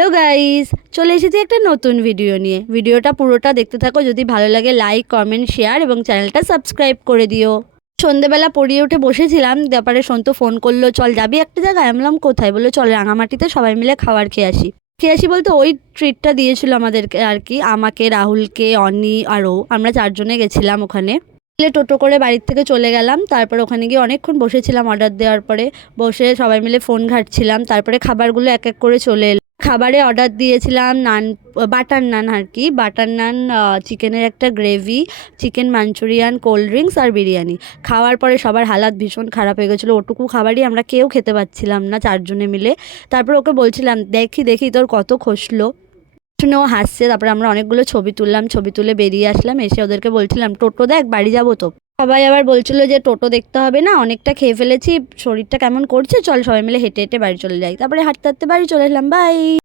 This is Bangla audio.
হ্যালো গাইস, চলে এসেছি একটা নতুন ভিডিও নিয়ে। ভিডিওটা পুরোটা দেখতে থাকো, যদি ভালো লাগে লাইক কমেন্ট শেয়ার এবং চ্যানেলটা সাবস্ক্রাইব করে দিও। সন্ধেবেলা পড়িয়ে উঠে বসেছিলাম, তারপরে সন্তু ফোন করলো, চল যাবি একটা জায়গায়। আমি বললাম কোথায়? বললো চল রাঙামাটিতে সবাই মিলে খাবার খেয়ে আসি বলতে ওই ট্রিটটা দিয়েছিল আমাদেরকে আর কি, আমাকে, রাহুলকে, অনি আরও আমরা 4 জনে গেছিলাম ওখানে। টোটো করে বাড়ির থেকে চলে গেলাম। তারপর ওখানে গিয়ে অনেকক্ষণ বসেছিলাম, অর্ডার দেওয়ার পরে বসে সবাই মিলে ফোন ঘাঁটছিলাম। তারপরে খাবারগুলো এক এক করে চলে এলো। খাবারে অর্ডার দিয়েছিলাম নান, বাটার নান আর কি, বাটার নান, চিকেনের একটা gravy, chicken manchurian, cold drinks আর বিরিয়ানি। খাওয়ার পরে সবার হালাত ভীষণ খারাপ হয়ে গেছিলো। ওটুকু খাবারই আমরা কেউ খেতে পাচ্ছিলাম না 4 জনে মিলে। তারপর ওকে বলছিলাম দেখি দেখি তোর কত খসলো, শুনে ও হাসছে। তারপরে আমরা অনেকগুলো ছবি তুললাম, ছবি তুলে বেরিয়ে আসলাম। এসে ওদেরকে বলছিলাম টোটো দেখ, বাড়ি যাবো তো। সবাই আবার বলছিল যে টোটো দেখতে হবে না, অনেকটা খেয়ে ফেলেছি, শরীরটা কেমন করছে, চল সবাই মিলে হেঁটে হেঁটে বাড়ি চলে যাই। তারপরে হাঁটতে হাঁটতে বাড়ি চলে এলাম। বাই।